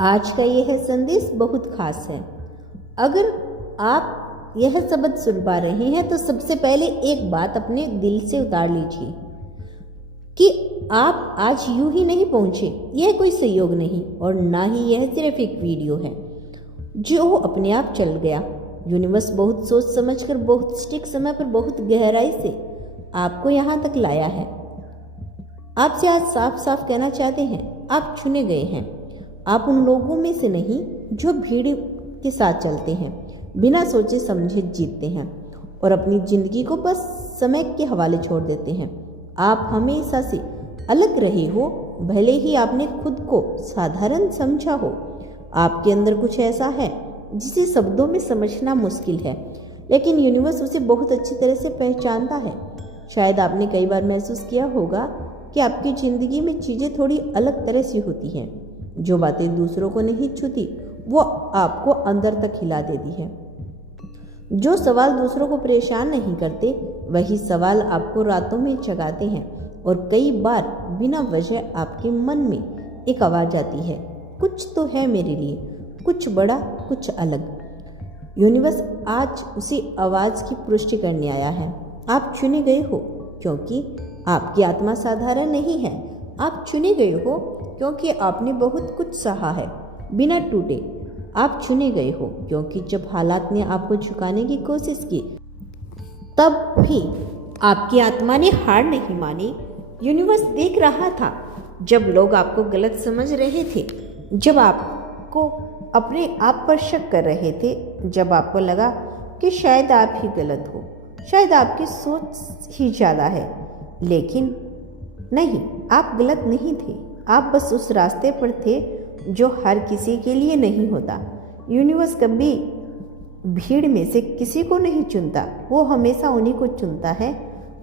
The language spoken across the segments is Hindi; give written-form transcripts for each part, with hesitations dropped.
आज का यह संदेश बहुत खास है। अगर आप यह शब्द सुन पा रहे हैं तो सबसे पहले एक बात अपने दिल से उतार लीजिए कि आप आज यूं ही नहीं पहुंचे। यह कोई संयोग नहीं और ना ही यह सिर्फ एक वीडियो है जो अपने आप चल गया। यूनिवर्स बहुत सोच समझकर, बहुत सटीक समय पर, बहुत गहराई से आपको यहाँ तक लाया है। आपसे आज साफ साफ कहना चाहते हैं, आप चुने गए हैं। आप उन लोगों में से नहीं जो भीड़ के साथ चलते हैं, बिना सोचे समझे जीतते हैं और अपनी जिंदगी को बस समय के हवाले छोड़ देते हैं। आप हमेशा से अलग रहे हो, भले ही आपने खुद को साधारण समझा हो। आपके अंदर कुछ ऐसा है जिसे शब्दों में समझना मुश्किल है, लेकिन यूनिवर्स उसे बहुत अच्छी तरह से पहचानता है। शायद आपने कई बार महसूस किया होगा कि आपकी ज़िंदगी में चीज़ें थोड़ी अलग तरह से होती हैं। जो बातें दूसरों को नहीं छूती वो आपको अंदर तक हिला देती है। जो सवाल दूसरों को परेशान नहीं करते वही सवाल आपको रातों में जगाते हैं। और कई बार बिना वजह आपके मन में एक आवाज़ आती है, कुछ तो है मेरे लिए, कुछ बड़ा, कुछ अलग। यूनिवर्स आज उसी आवाज़ की पुष्टि करने आया है। आप चुने गए हो क्योंकि आपकी आत्मा साधारण नहीं है। आप चुने गए हो क्योंकि आपने बहुत कुछ सहा है बिना टूटे। आप चुने गए हो क्योंकि जब हालात ने आपको झुकाने की कोशिश की तब भी आपकी आत्मा ने हार नहीं मानी। यूनिवर्स देख रहा था जब लोग आपको गलत समझ रहे थे, जब आपको अपने आप पर शक कर रहे थे, जब आपको लगा कि शायद आप ही गलत हो, शायद आपकी सोच ही ज़्यादा है। लेकिन नहीं, आप गलत नहीं थे। आप बस उस रास्ते पर थे जो हर किसी के लिए नहीं होता। यूनिवर्स कभी भीड़ में से किसी को नहीं चुनता, वो हमेशा उन्हीं को चुनता है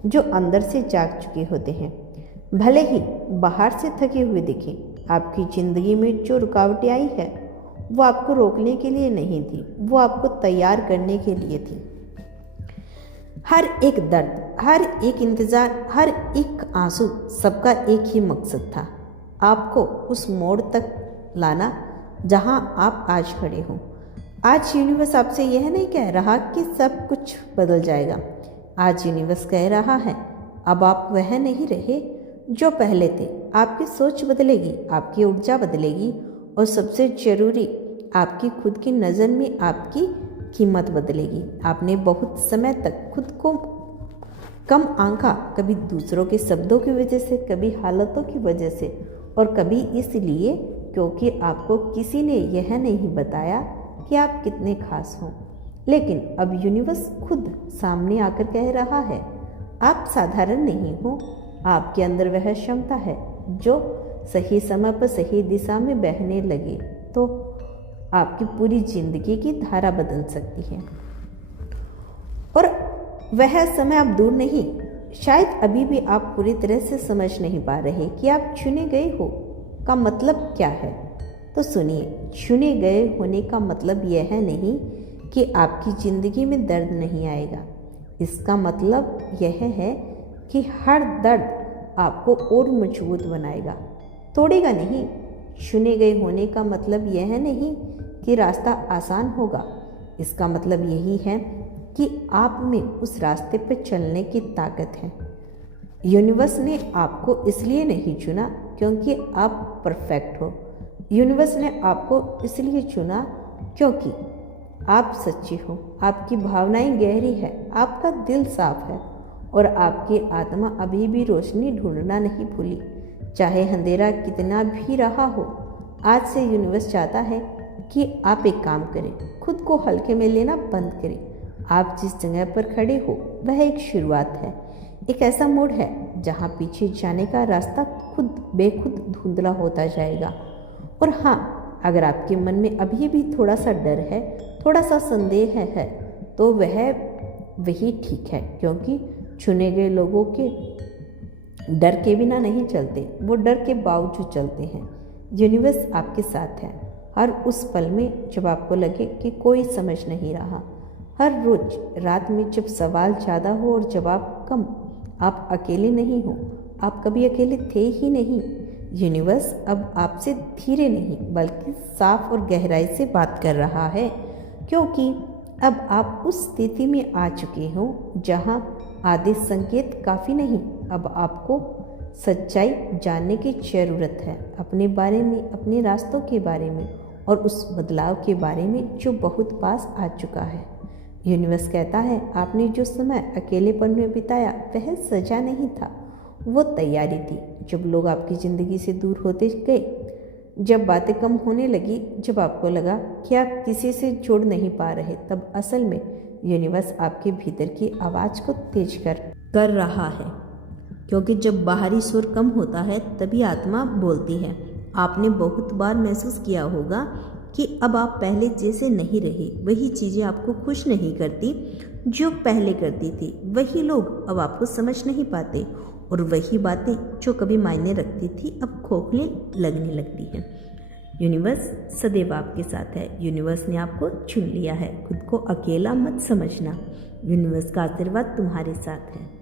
जो अंदर से जाग चुके होते हैं। भले ही बाहर से थके हुए दिखें। आपकी ज़िंदगी में जो रुकावटें आई है वो आपको रोकने के लिए नहीं थी, वो आपको तैयार करने के लिए थी। हर एक दर्द, हर एक इंतज़ार, हर एक आंसू, सबका एक ही मकसद था, आपको उस मोड़ तक लाना जहां आप आज खड़े हो। आज यूनिवर्स आपसे यह नहीं कह रहा कि सब कुछ बदल जाएगा। आज यूनिवर्स कह रहा है, अब आप वह नहीं रहे जो पहले थे। आपकी सोच बदलेगी, आपकी ऊर्जा बदलेगी और सबसे ज़रूरी, आपकी खुद की नज़र में आपकी कीमत बदलेगी। आपने बहुत समय तक खुद को कम आंका, कभी दूसरों के शब्दों की वजह से, कभी हालातों की वजह से और कभी इसलिए क्योंकि आपको किसी ने यह नहीं बताया कि आप कितने खास हों। लेकिन अब यूनिवर्स खुद सामने आकर कह रहा है, आप साधारण नहीं हो। आपके अंदर वह क्षमता है जो सही समय पर सही दिशा में बहने लगे तो आपकी पूरी जिंदगी की धारा बदल सकती है। और वह समय अब दूर नहीं। शायद अभी भी आप पूरी तरह से समझ नहीं पा रहे कि आप चुने गए हो का मतलब क्या है। तो सुनिए, चुने गए होने का मतलब यह नहीं कि आपकी ज़िंदगी में दर्द नहीं आएगा। इसका मतलब यह है कि हर दर्द आपको और मजबूत बनाएगा, तोड़ेगा नहीं। चुने गए होने का मतलब यह नहीं कि रास्ता आसान होगा। इसका मतलब यही है कि आप में उस रास्ते पर चलने की ताकत है। यूनिवर्स ने आपको इसलिए नहीं चुना क्योंकि आप परफेक्ट हो। यूनिवर्स ने आपको इसलिए चुना क्योंकि आप सच्ची हो, आपकी भावनाएं गहरी है, आपका दिल साफ है और आपकी आत्मा अभी भी रोशनी ढूंढना नहीं भूली, चाहे अंधेरा कितना भी रहा हो। आज से यूनिवर्स चाहता है कि आप एक काम करें, खुद को हल्के में लेना बंद करें। आप जिस जगह पर खड़े हो वह एक शुरुआत है, एक ऐसा मोड़ है जहां पीछे जाने का रास्ता खुद बेखुद धुंधला होता जाएगा। और हाँ, अगर आपके मन में अभी भी थोड़ा सा डर है, थोड़ा सा संदेह है तो वही ठीक है, क्योंकि चुने गए लोगों के डर के बिना नहीं चलते, वो डर के बावजूद चलते हैं। यूनिवर्स आपके साथ है हर उस पल में जब आपको लगे कि कोई समझ नहीं रहा। हर रोज रात में जब सवाल ज़्यादा हो और जवाब कम। आप अकेले नहीं हो, आप कभी अकेले थे ही नहीं। यूनिवर्स अब आपसे धीरे नहीं बल्कि साफ और गहराई से बात कर रहा है, क्योंकि अब आप उस स्थिति में आ चुके हो जहां आधे संकेत काफ़ी नहीं। अब आपको सच्चाई जानने की ज़रूरत है, अपने बारे में, अपने रास्तों के बारे में और उस बदलाव के बारे में जो बहुत पास आ चुका है। यूनिवर्स कहता है आपने जो समय अकेलेपन में बिताया वह सजा नहीं था, वो तैयारी थी। जब लोग आपकी ज़िंदगी से दूर होते गए, जब बातें कम होने लगी, जब आपको लगा कि आप किसी से जुड़ नहीं पा रहे, तब असल में यूनिवर्स आपके भीतर की आवाज़ को तेज कर रहा है, क्योंकि जब बाहरी शोर कम होता है तभी आत्मा बोलती है। आपने बहुत बार महसूस किया होगा कि अब आप पहले जैसे नहीं रहे, वही चीज़ें आपको खुश नहीं करती जो पहले करती थी, वही लोग अब आपको समझ नहीं पाते और वही बातें जो कभी मायने रखती थी अब खोखले लगने लगती हैं। यूनिवर्स सदैव आपके साथ है। यूनिवर्स ने आपको चुन लिया है। खुद को अकेला मत समझना। यूनिवर्स का आशीर्वाद तुम्हारे साथ है।